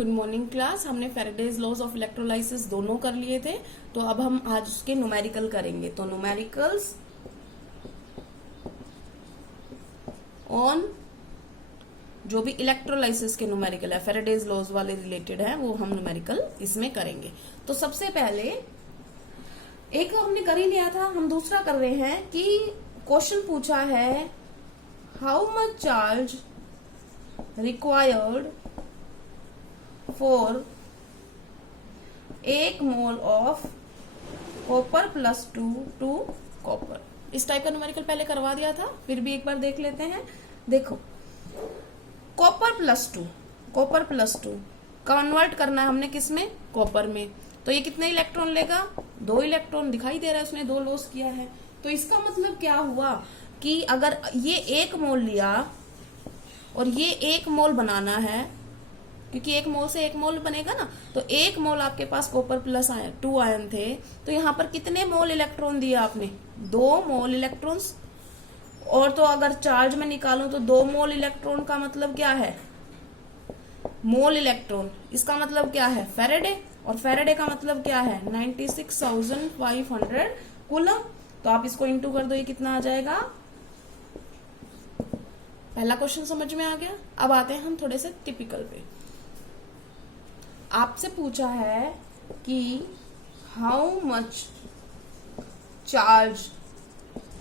Good morning class. हमने Faraday's laws of electrolysis दोनों कर लिए थे, तो अब हम आज उसके न्यूमेरिकल करेंगे। तो न्यूमेरिकल्स ऑन जो भी इलेक्ट्रोलाइसिस के न्यूमेरिकल है, फेरेडेज लॉज वाले रिलेटेड है, वो हम न्यूमेरिकल इसमें करेंगे। तो सबसे पहले एक तो हमने कर ही लिया था, हम दूसरा कर रहे हैं कि क्वेश्चन पूछा है how much charge required for 1 mole of copper plus 2 copper. इस टाइप का न्यूमेरिकल पहले करवा दिया था, फिर भी एक बार देख लेते हैं। देखो, कॉपर प्लस टू कन्वर्ट करना है हमने किस में, कॉपर में। तो ये कितने इलेक्ट्रॉन लेगा, 2 इलेक्ट्रॉन दिखाई दे रहा है, उसने 2 लॉस किया है। तो इसका मतलब क्या हुआ कि अगर ये 1 मोल लिया और ये 1 मोल बनाना है, क्योंकि 1 मोल से 1 मोल बनेगा ना, तो 1 मोल आपके पास कॉपर प्लस 2 आयन थे, तो यहाँ पर कितने मोल इलेक्ट्रॉन दिया आपने, 2 मोल इलेक्ट्रॉन्स। और तो अगर चार्ज में निकालूं तो 2 मोल इलेक्ट्रॉन का मतलब क्या है, मोल इलेक्ट्रॉन, इसका मतलब क्या है फेरेडे, और फेरेडे का मतलब क्या है 96,500 कूलम। तो आप इसको इंटू कर दो, ये कितना आ जाएगा। पहला क्वेश्चन समझ में आ गया। अब आते हैं हम थोड़े से टिपिकल पे। आपसे पूछा है कि how much charge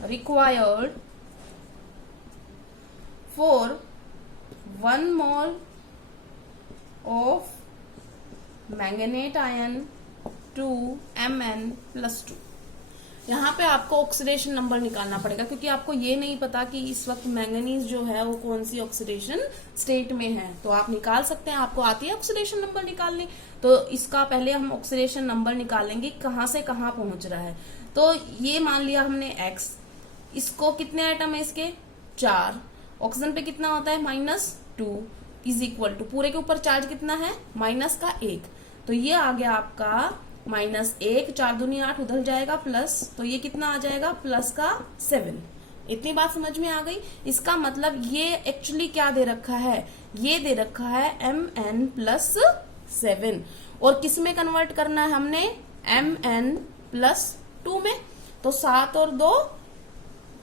required for 1 mole of manganate ion 2Mn+2। यहाँ पे आपको ऑक्सीडेशन नंबर निकालना पड़ेगा, क्योंकि आपको ये नहीं पता कि इस वक्त मैंगनीज जो है वो कौन सी ऑक्सीडेशन स्टेट में है। तो आप निकाल सकते हैं, आपको आती है ऑक्सीडेशन नंबर निकालने। तो इसका पहले हम ऑक्सीडेशन नंबर निकालेंगे, कहाँ से कहाँ पहुंच रहा है। तो ये मान लिया हमने X, इसको कितने आइटम है इसके, 4। ऑक्सीजन पे कितना होता है -2 इज इक्वल टू पूरे के ऊपर चार्ज कितना है -1। तो ये आ गया आपका -1, 4 दूनी 8 उधर जाएगा प्लस, तो ये कितना आ जाएगा +7। इतनी बात समझ में आ गई। इसका मतलब ये एक्चुअली क्या दे रखा है, ये दे रखा है Mn+7। और किस में कन्वर्ट करना है हमने, Mn+2 में। तो 7 और 2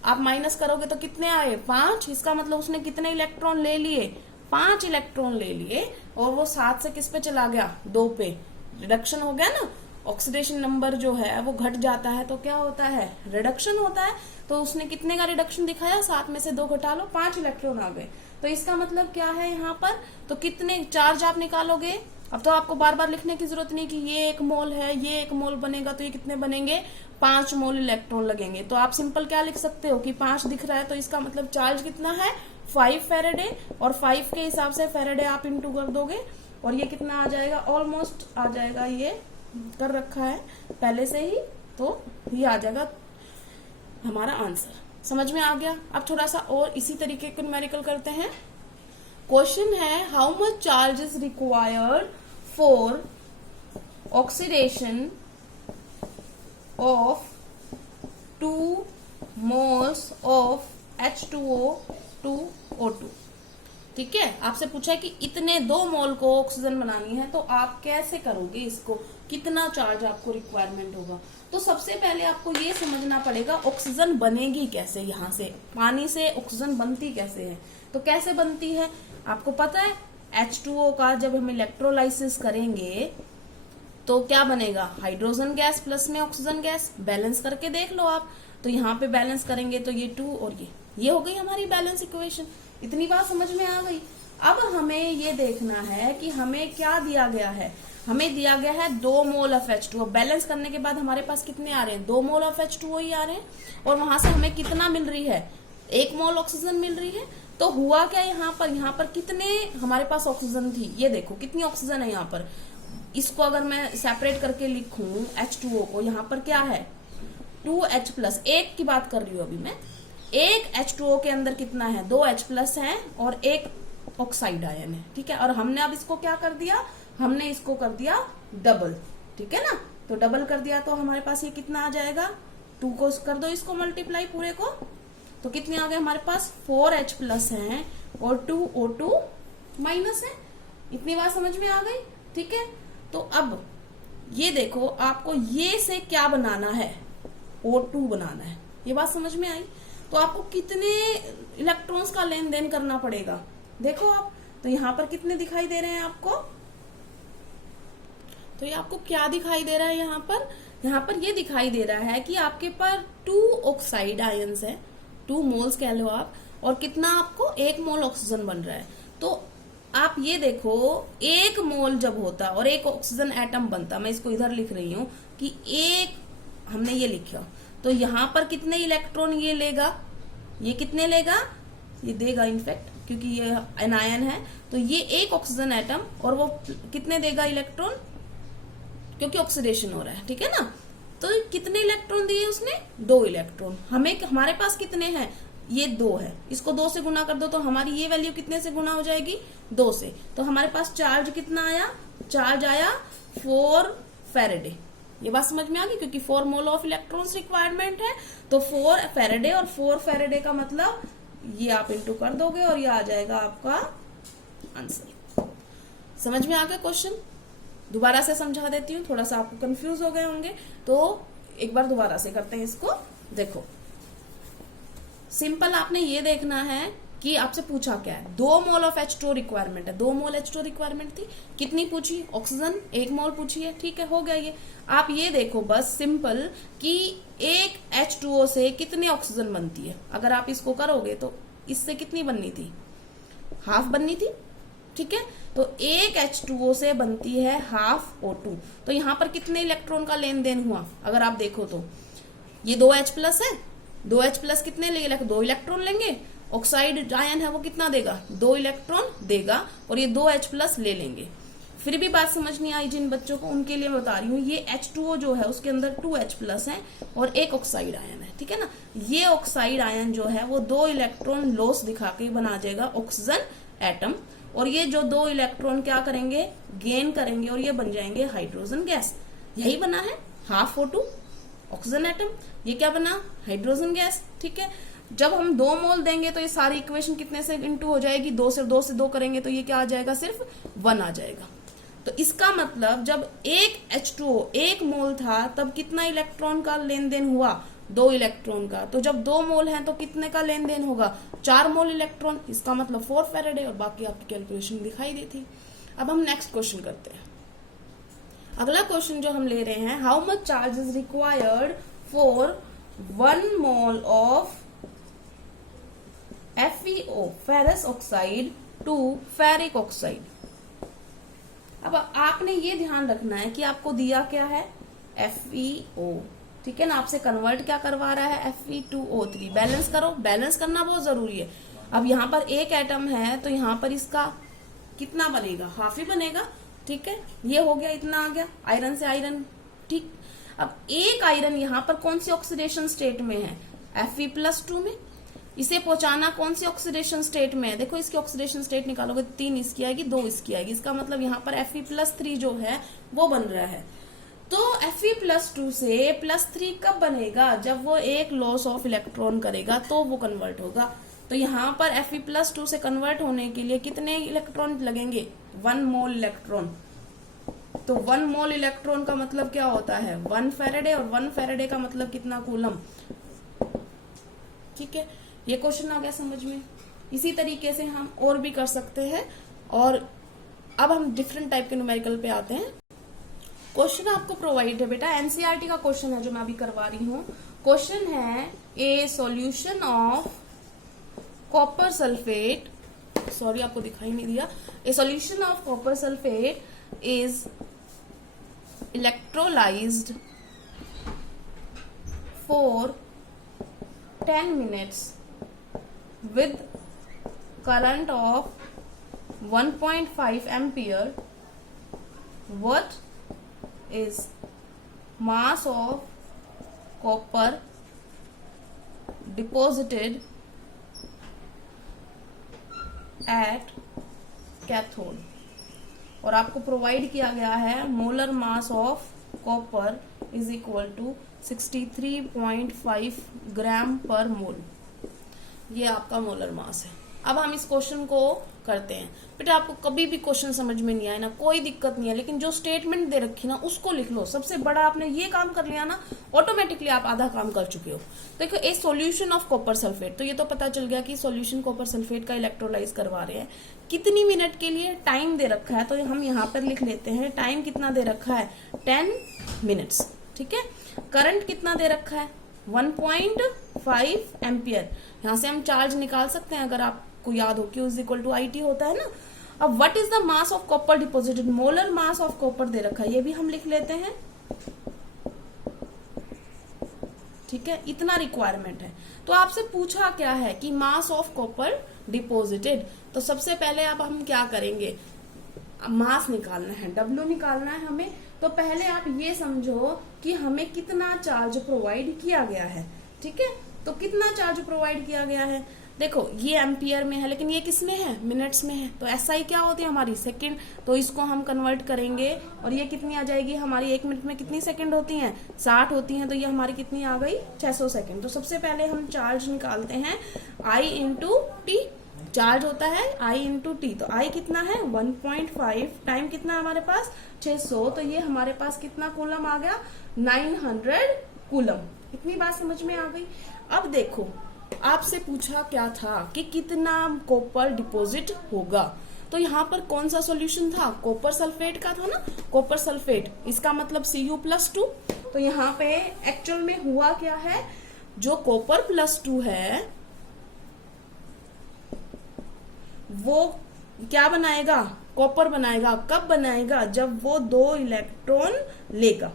आप माइनस करोगे तो कितने आए, 5। इसका मतलब उसने कितने इलेक्ट्रॉन ले लिए, 5 इलेक्ट्रॉन ले लिए, और वो 7 से किस पे चला गया, 2 पे। रिडक्शन हो गया ना, ऑक्सीडेशन नंबर जो है वो घट जाता है तो क्या होता है, रिडक्शन होता है। तो उसने कितने का रिडक्शन दिखाया, 7 में से 2 घटा लो, 5 इलेक्ट्रॉन आ गए। तो इसका मतलब क्या है यहाँ पर, तो कितने चार्ज आप निकालोगे। अब तो आपको बार बार लिखने की जरूरत नहीं कि ये 1 मोल है, ये 1 मोल बनेगा, तो ये कितने बनेंगे, 5 मोल इलेक्ट्रॉन लगेंगे। तो आप सिंपल क्या लिख सकते हो कि 5 दिख रहा है, तो इसका मतलब चार्ज कितना है 5 फेरेडे, और 5 के हिसाब से फेरेडे आप इंटू कर दोगे, और ये कितना आ जाएगा, ऑलमोस्ट आ जाएगा, ये कर रखा है पहले से ही, तो ये आ जाएगा हमारा आंसर। समझ में आ गया। अब थोड़ा सा और इसी तरीके के न्यूमेरिकल करते हैं। क्वेश्चन है how much charge is required for oxidation of 2 moles of H2O to O2। ठीक है, आपसे पूछा है कि इतने 2 मोल को ऑक्सीजन बनानी है, तो आप कैसे करोगे इसको, कितना चार्ज आपको रिक्वायरमेंट होगा। तो सबसे पहले आपको ये समझना पड़ेगा ऑक्सीजन बनेगी कैसे, यहाँ से पानी से ऑक्सीजन बनती कैसे है। तो कैसे बनती है आपको पता है, H2O का जब हम इलेक्ट्रोलाइसिस करेंगे तो क्या बनेगा, हाइड्रोजन गैस प्लस में ऑक्सीजन गैस। बैलेंस करके देख लो आप, तो यहाँ पे बैलेंस करेंगे तो ये 2 और ये हो गई हमारी बैलेंस इक्वेशन। इतनी बात समझ में आ गई। अब हमें ये देखना है कि हमें क्या दिया गया है, हमें दिया गया है 2 मोल ऑफ H2O। बैलेंस करने के बाद हमारे पास कितने आ रहे हैं, 2 मोल ऑफ H2O ही आ रहे हैं, और वहां से हमें कितना मिल रही है, 1 मोल ऑक्सीजन मिल रही है। तो हुआ क्या यहाँ पर कितने हमारे पास ऑक्सीजन थी, ये देखो कितनी ऑक्सीजन है यहाँ पर। इसको अगर मैं सेपरेट करके लिखूं H2O को, यहाँ पर क्या है 2H+, 1 की बात कर रही हूँ अभी मैं। 1 H2O के अंदर कितना है, 2 H+ है और 1 ऑक्साइड आयन है। ठीक है, और हमने अब इसको क्या कर दिया, हमने इसको कर दिया डबल। ठीक है ना, तो डबल कर दिया तो हमारे पास ये कितना आ जाएगा, 2 को कर दो इसको मल्टीप्लाई पूरे को, तो कितने आ गए हमारे पास 4H+ हैं और 2O2- है। इतनी बात समझ में आ गई? ठीक है, तो अब ये देखो, आपको ये से क्या बनाना है, O2 बनाना है। ये बात समझ में आई? तो आपको कितने इलेक्ट्रॉन्स का लेन देन करना पड़ेगा, देखो आप। तो यहाँ पर कितने दिखाई दे रहे हैं आपको? तो ये आपको क्या दिखाई दे रहा है यहाँ पर? यहाँ पर ये दिखाई दे रहा है कि आपके पास 2 ऑक्साइड आयंस है, 2 मोल्स कह लो आप, और कितना आपको 1 मोल ऑक्सीजन बन रहा है। तो आप ये देखो, 1 मोल जब होता और 1 ऑक्सीजन एटम बनता, मैं इसको इधर लिख रही हूँ कि 1, हमने ये लिखा, तो यहाँ पर कितने इलेक्ट्रॉन ये लेगा? ये कितने लेगा? ये देगा इनफैक्ट, क्योंकि ये एनायन है, तो ये 1 ऑक्सीजन एटम, और वो कितने देगा इलेक्ट्रॉन, क्योंकि ऑक्सीडेशन हो रहा है, ठीक है ना। तो कितने इलेक्ट्रॉन दिए उसने? 2 इलेक्ट्रॉन। हमारे पास कितने हैं? ये 2 है, इसको 2 से गुना कर दो तो हमारी ये वैल्यू कितने से गुना हो जाएगी? 2 से। तो हमारे पास चार्ज कितना आया? चार्ज आया 4 फैरेडे। ये बात समझ में आ गई? क्योंकि 4 मोल ऑफ इलेक्ट्रॉन्स रिक्वायरमेंट है, तो 4 फैरेडे, और 4 फैरेडे का मतलब ये आप इंटू कर दोगे और ये आ जाएगा आपका आंसर। समझ में आ गया क्वेश्चन? दोबारा से समझा देती हूँ, थोड़ा सा आपको कंफ्यूज हो गए होंगे, तो एक बार दोबारा से करते हैं इसको। देखो, सिंपल आपने ये देखना है कि आपसे पूछा क्या है। 2 मोल ऑफ H2O रिक्वायरमेंट है, 2 मोल H2O रिक्वायरमेंट थी। कितनी पूछी? ऑक्सीजन 1 मोल पूछी है, ठीक है, हो गया ये। आप ये देखो बस सिंपल कि एक H2O से कितनी ऑक्सीजन बनती है। अगर आप इसको करोगे तो इससे कितनी बननी थी? हाफ बननी थी, ठीक है। तो एक H2O से बनती है हाफ O2। तो यहाँ पर कितने इलेक्ट्रॉन का लेन देन हुआ? अगर आप देखो तो ये 2H प्लस है, 2H प्लस कितने लेंगे? 2 इलेक्ट्रॉन लेंगे। ऑक्साइड आयन है वो कितना देगा? 2 इलेक्ट्रॉन देगा, और ये 2H प्लस ले लेंगे। फिर भी बात समझ नहीं आई जिन बच्चों को, उनके लिए मैं बता रही हूँ, ये H2O जो है उसके अंदर 2H प्लस है और 1 ऑक्साइड आयन है, ठीक है ना। ये ऑक्साइड आयन जो है वो 2 इलेक्ट्रॉन लॉस दिखा के बना जाएगा ऑक्सीजन एटम, और ये जो 2 इलेक्ट्रॉन क्या करेंगे? गेन करेंगे, और ये बन जाएंगे हाइड्रोजन गैस। यही बना है हाफ O2 ऑक्सीजन एटम। ये क्या बना? हाइड्रोजन गैस, ठीक है। जब हम 2 मोल देंगे तो ये सारी इक्वेशन कितने से इंटू हो जाएगी? 2 से 2 करेंगे तो ये क्या आ जाएगा? सिर्फ 1 आ जाएगा। तो इसका मतलब जब एक H2O 1 मोल था तब कितना इलेक्ट्रॉन का लेन देन हुआ? 2 इलेक्ट्रॉन का। तो जब 2 मोल है तो कितने का लेन देन होगा? 4 मोल इलेक्ट्रॉन। इसका मतलब 4 फैरेडे, और बाकी आपकी कैलकुलेशन दिखाई दी थी। अब हम नेक्स्ट क्वेश्चन करते हैं। अगला क्वेश्चन जो हम ले रहे हैं, how much charge is required for 1 mole of FeO ferrous oxide to ferric oxide. अब आपने ये ध्यान रखना है कि आपको दिया क्या है? FeO, ठीक है ना। आपसे कन्वर्ट क्या करवा रहा है? Fe2O3। बैलेंस करो, बैलेंस करना बहुत जरूरी है। अब यहाँ पर एक एटम है तो यहाँ पर इसका कितना बनेगा? हाफ ही बनेगा, ठीक है। ये हो गया, इतना आ गया आयरन से आयरन, ठीक। अब एक आयरन यहाँ पर कौन सी ऑक्सीडेशन स्टेट में है? Fe+2 में। इसे पहुंचाना कौन सी ऑक्सीडेशन स्टेट में है? देखो इसकी ऑक्सीडेशन स्टेट निकालोगे, 3 इसकी आएगी, 2 इसकी आएगी। इसका मतलब यहाँ पर Fe+3 जो है वो बन रहा है। तो Fe+2 से +3 कब बनेगा? जब वो एक लॉस ऑफ इलेक्ट्रॉन करेगा तो वो कन्वर्ट होगा। तो यहाँ पर Fe+2 से कन्वर्ट होने के लिए कितने इलेक्ट्रॉन लगेंगे? 1 मोल इलेक्ट्रॉन। तो 1 मोल इलेक्ट्रॉन का मतलब क्या होता है? 1 फैरेडे, और 1 फैरेडे का मतलब कितना कूलम, ठीक है। ये क्वेश्चन आ गया समझ में। इसी तरीके से हम और भी कर सकते हैं, और अब हम डिफरेंट टाइप के न्यूमेरिकल पे आते हैं। क्वेश्चन आपको प्रोवाइड है बेटा, एनसीईआरटी का क्वेश्चन है जो मैं अभी करवा रही हूँ। क्वेश्चन है ए solution of copper sulphate, sorry आपको दिखाई नहीं दिया, ए solution of copper sulphate is electrolysed for 10 minutes with current of 1.5 ampere. What is mass of copper deposited at cathode? और आपको प्रोवाइड किया गया है molar mass of copper is equal to 63.5 gram per mole. ये आपका molar mass है। अब हम इस क्वेश्चन को करते हैं। बेटा आपको कभी भी क्वेश्चन समझ में नहीं आए ना, कोई दिक्कत नहीं है, लेकिन जो स्टेटमेंट दे रखी ना उसको लिख लो। सबसे बड़ा आपने ये काम कर लिया ना, ऑटोमेटिकली आप आधा काम कर चुके हो। देखो ए सॉल्यूशन ऑफ कॉपर सल्फेट, तो ये तो पता चल गया कि सॉल्यूशन कॉपर सल्फेट का इलेक्ट्रोलाइज करवा रहे हैं। कितनी मिनट के लिए टाइम दे रखा है, तो हम यहाँ पर लिख लेते हैं टाइम कितना दे रखा है 10 मिनट्स। ठीक है, करंट कितना दे रखा है 1.5 एम्पियर। यहां से हम चार्ज निकाल सकते हैं अगर आपको याद हो, Q = IT होता है ना। अब what is the mass of copper deposited, molar mass of copper दे रखा है, ये भी हम लिख लेते हैं। ठीक है, इतना रिक्वायरमेंट है। तो आपसे पूछा क्या है कि मास ऑफ कॉपर डिपोजिटेड, तो सबसे पहले अब हम क्या करेंगे, मास निकालना है, W निकालना है हमें। तो पहले आप ये समझो कि हमें कितना चार्ज प्रोवाइड किया गया है। ठीक है, तो कितना चार्ज प्रोवाइड किया गया है, देखो ये एम्पियर में है, लेकिन ये किस में है, मिनट्स में है। तो SI क्या होती है हमारी, सेकंड, तो इसको हम कन्वर्ट करेंगे और ये कितनी आ जाएगी हमारी, 1 मिनट में कितनी सेकंड होती हैं 60 होती हैं, तो ये हमारी कितनी आ गई 600 सेकंड। तो सबसे पहले हम चार्ज निकालते हैं I × T, चार्ज होता है I × T, तो I कितना है 1.5, टाइम कितना है हमारे पास 600, तो ये हमारे पास कितना कूलम आ गया 900 कूलम। इतनी बात समझ में आ गई। अब देखो आपसे पूछा क्या था कि कितना कॉपर डिपॉजिट होगा, तो यहाँ पर कौन सा सॉल्यूशन था, कॉपर सल्फेट का था ना, कॉपर सल्फेट, इसका मतलब Cu+2। तो यहाँ पे एक्चुअल में हुआ क्या है, जो कॉपर +2 है वो क्या बनाएगा, कॉपर बनाएगा। कब बनाएगा, जब वो 2 इलेक्ट्रॉन लेगा।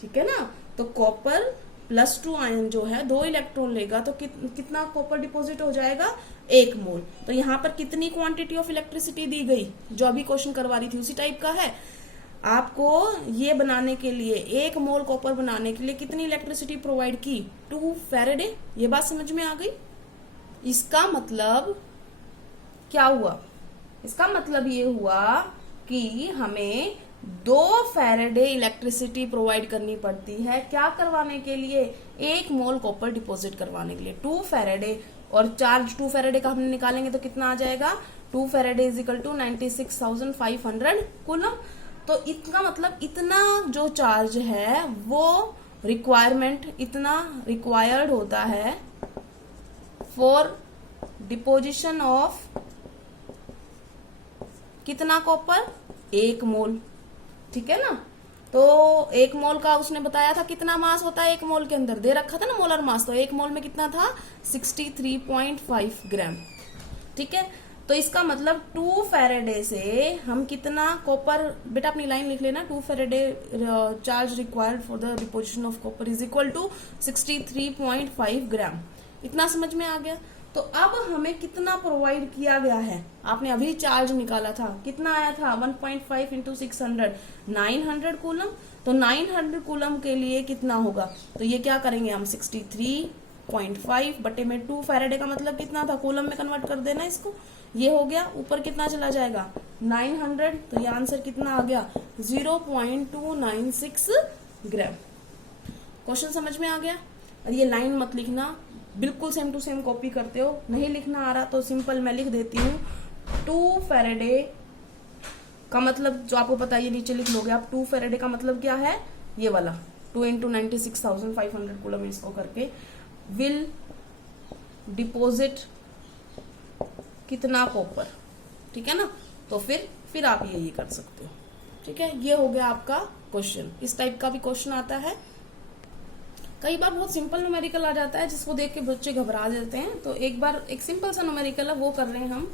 ठीक है ना, तो कॉपर +2 आयन जो है 2 इलेक्ट्रॉन लेगा, तो कितना कॉपर डिपॉजिट हो जाएगा 1 मोल। तो यहाँ पर कितनी क्वांटिटी ऑफ इलेक्ट्रिसिटी दी गई, जो अभी क्वेश्चन करवा रही थी उसी टाइप का है। आपको ये बनाने के लिए 1 मोल कॉपर बनाने के लिए कितनी इलेक्ट्रिसिटी प्रोवाइड की, 2 फैराडे। ये बात समझ में आ गई। इसका मतलब क्या हुआ, इसका मतलब ये हुआ कि हमें 2 फैराडे इलेक्ट्रिसिटी प्रोवाइड करनी पड़ती है, क्या करवाने के लिए, 1 मोल कॉपर डिपॉजिट करवाने के लिए 2 फैराडे। और चार्ज 2 फैराडे का हम निकालेंगे तो कितना आ जाएगा, 2 फैराडे = 96,500 कूलम। तो इतना मतलब इतना जो चार्ज है वो रिक्वायरमेंट, इतना रिक्वायर्ड होता है फॉर डिपोजिशन ऑफ कितना कॉपर 1 मोल। ठीक है ना, तो 1 मोल का उसने बताया था कितना मास होता है, 1 मोल के अंदर दे रखा था ना मोलर मास, तो 1 मोल में कितना था 63.5 ग्राम। ठीक है, तो इसका मतलब 2 फैराडे से हम कितना कॉपर, बेटा अपनी लाइन लिख लेना, 2 Faraday charge required for the deposition of copper = 63.5 ग्राम। इतना समझ में आ गया। तो अब हमें कितना प्रोवाइड किया गया है, आपने अभी चार्ज निकाला था, कितना आया था 1.5 × 600 900 कूलम। तो 900 कूलम के लिए कितना होगा, तो ये क्या करेंगे हम 63.5 बटे में 2 फैराडे का मतलब कितना था, कूलम में कन्वर्ट कर देना इसको, ये हो गया, ऊपर कितना चला जाएगा 900, तो ये आंसर कितना आ गया 0.296 ग्राम। क्वेश्चन समझ में आ गया। और ये लाइन मत लिखना, बिल्कुल सेम टू सेम कॉपी करते हो, नहीं लिखना आ रहा तो सिंपल मैं लिख देती हूँ। 2 फैराडे का मतलब जो आपको पता है ये नीचे लिख लोगे आप। 2 फैराडे का मतलब क्या है, ये वाला 2 × 96,500 कूलम, इसको करके विल डिपोजिट कितना कॉपर। ठीक है ना, तो फिर आप ये कर सकते हो। ठीक है, ये हो गया आपका क्वेश्चन। इस टाइप का भी क्वेश्चन आता है, कई बार बहुत सिंपल न्यूमेरिकल आ जाता है जिसको देख के बच्चे घबरा जाते हैं। तो एक बार एक सिंपल सा न्यूमेरिकल है वो कर रहे हैं हम।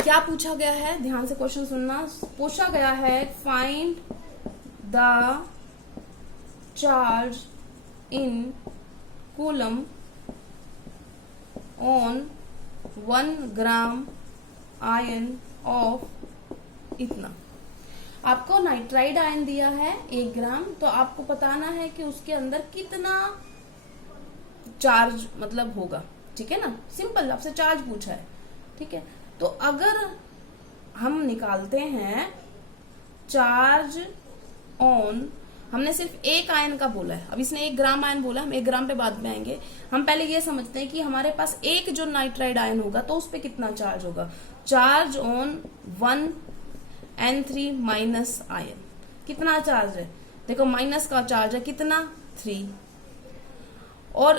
क्या पूछा गया है, ध्यान से क्वेश्चन सुनना। पूछा गया है find the charge in coulomb on 1 gram ion of इतना। आपको नाइट्राइड आयन दिया है 1 ग्राम, तो आपको बताना है कि उसके अंदर कितना चार्ज मतलब होगा। ठीक है ना, सिंपल, आपसे चार्ज पूछा है। ठीक है, तो अगर हम निकालते हैं चार्ज ऑन हमने सिर्फ एक आयन का बोला है। अब इसने 1 ग्राम आयन बोला, हम 1 ग्राम पे बाद में आएंगे। हम पहले ये समझते हैं कि हमारे पास एक जो नाइट्राइड आयन होगा तो उस पे कितना चार्ज होगा। Charge on 1N3 minus ion, कितना चार्ज है, देखो माइनस का चार्ज है कितना 3, और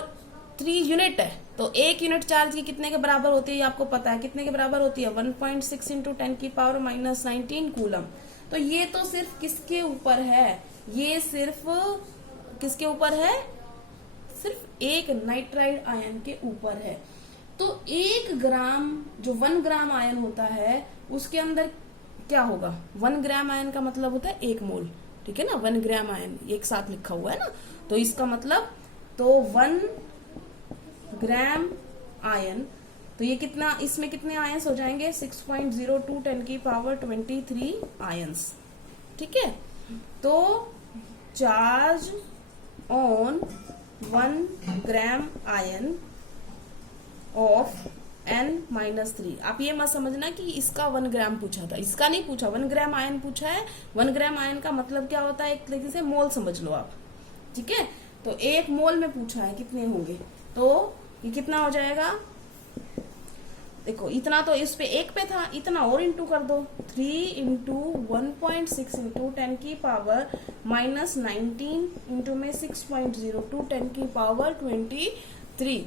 3 यूनिट है, तो 1 यूनिट चार्ज की कितने के बराबर होती है ये आपको पता है, कितने के बराबर होती है 1.6 इंटू 10 की पावर माइनस 19 कूलम। तो ये तो सिर्फ किसके ऊपर है, ये सिर्फ किसके ऊपर है, सिर्फ एक नाइट्राइड आयन के ऊपर है। तो 1 ग्राम जो 1 ग्राम आयन होता है उसके अंदर क्या होगा, 1 ग्राम आयन का मतलब होता है 1 मोल, ठीक है ना, 1 ग्राम आयन एक साथ लिखा हुआ है ना, तो इसका मतलब तो 1 ग्राम आयन, तो ये कितना, इसमें कितने आयंस हो जाएंगे 6.02 10 की पावर 23 आयंस, ठीक है। तो charge on 1 gram ion of N-3। आप ये मत समझना कि इसका 1 ग्राम पूछा था, इसका नहीं पूछा, 1 ग्राम आयन पूछा है। 1 ग्राम आयन का मतलब क्या होता है, एक तरीके से मोल समझ लो आप, ठीक है। तो 1 मोल में पूछा है कितने होंगे, तो ये कितना हो जाएगा, देखो इतना तो इस पे 1 पे था, इतना और इंटू कर दो, 3 इंटू 1.6 इंटू 10 की पावर माइनस 19 इंटू में 6.02 10 की पावर 23,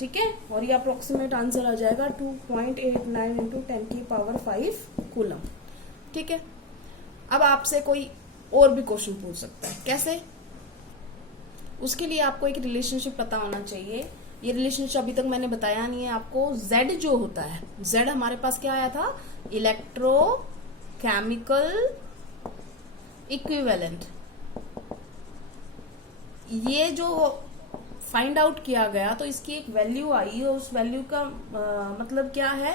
ठीक है। और ये अप्रोक्सीमेट आंसर आ जाएगा 2.89 इंटू 10 की पावर 5 कूलम, ठीक है। अब आपसे कोई और भी क्वेश्चन पूछ सकता है, कैसे, उसके लिए आपको एक रिलेशनशिप पता होना चाहिए। ये रिलेशनशिप अभी तक मैंने बताया नहीं है आपको। Z जो होता है, Z हमारे पास क्या आया था, इलेक्ट्रोकेमिकल इक्विवेलेंट। ये जो फाइंड आउट किया गया तो इसकी एक वैल्यू आई, और उस वैल्यू का मतलब क्या है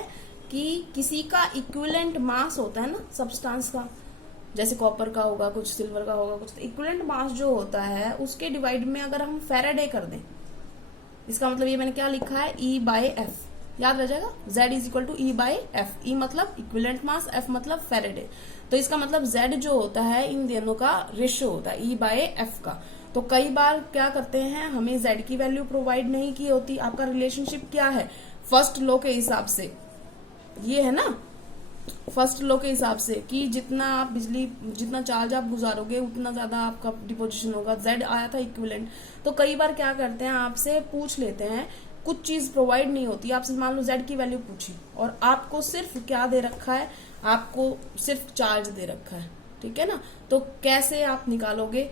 कि किसी का इक्विवेलेंट मास होता है ना सब्सटेंस का, जैसे कॉपर का होगा, कुछ सिल्वर का होगा, कुछ इक्विवेलेंट मास जो होता है उसके डिवाइड में अगर हम फैराडे कर दें, इसका मतलब ये मैंने क्या लिखा है E/F, याद रह जाएगा, Z is equal to E/F। E मतलब इक्विवेलेंट मास, F मतलब फैराडे। तो इसका मतलब Z जो होता है इन दोनों का रेशियो होता है E/F का। तो कई बार क्या करते हैं, हमें Z की वैल्यू प्रोवाइड नहीं की होती। आपका रिलेशनशिप क्या है, फर्स्ट लॉ के हिसाब से, ये है ना फर्स्ट लॉ के हिसाब से कि जितना आप बिजली, जितना चार्ज आप गुजारोगे उतना ज्यादा आपका डिपोजिशन होगा। Z आया था इक्विवेलेंट। तो कई बार क्या करते हैं, आपसे पूछ लेते हैं, कुछ चीज प्रोवाइड नहीं होती, आपसे मान लो Z की वैल्यू पूछी और आपको सिर्फ क्या दे रखा है, आपको सिर्फ चार्ज दे रखा है, ठीक है ना। तो कैसे आप निकालोगे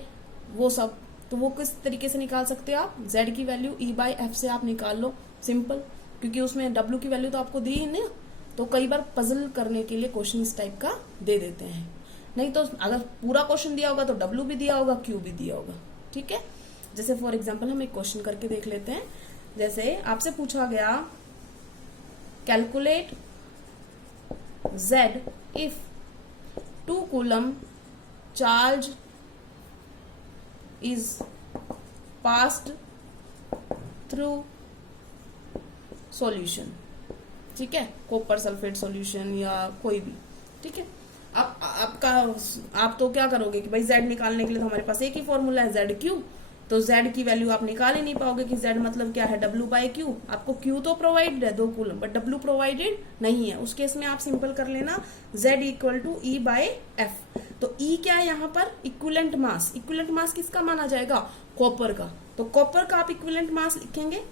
वो सब, तो वो किस तरीके से निकाल सकते हैं आप, Z की वैल्यू E/F से आप निकाल लो, सिंपल, क्योंकि उसमें W की वैल्यू तो आपको दी ही नहीं। तो कई बार पजल करने के लिए क्वेश्चन इस टाइप का दे देते हैं, नहीं तो अगर पूरा क्वेश्चन दिया होगा तो W भी दिया होगा, Q भी दिया होगा, ठीक है। जैसे फॉर एग्जांपल हम एक क्वेश्चन करके देख लेते हैं। जैसे आपसे पूछा गया, calculate Z if 2 coulomb charge is passed through solution, ठीक है, कॉपर सल्फेट सॉल्यूशन या कोई भी, ठीक है। आप तो क्या करोगे कि भाई Z निकालने के लिए तो हमारे पास एक ही फॉर्मूला है ZQ, तो Z की वैल्यू आप निकाल ही नहीं पाओगे कि Z मतलब क्या है W/Q। आपको Q तो प्रोवाइड है 2 कूलम, बट W प्रोवाइडेड नहीं है। उस केस में आप सिंपल कर लेना Z इक्वल टू E/F। तो E क्या है यहाँ पर, इक्विवेलेंट मास। इक्विवेलेंट मास किसका माना जाएगा, कॉपर का। तो कॉपर का आप इक्विवेलेंट मास लिखेंगे,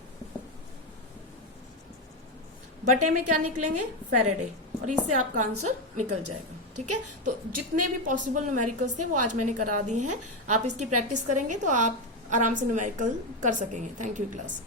बटे में क्या निकलेंगे, फैराडे, और इससे आपका आंसर निकल जाएगा, ठीक है। तो जितने भी पॉसिबल न्यूमेरिकल्स थे वो आज मैंने करा दिए हैं। आप इसकी प्रैक्टिस करेंगे तो आप आराम से न्यूमेरिकल कर सकेंगे। Thank you class.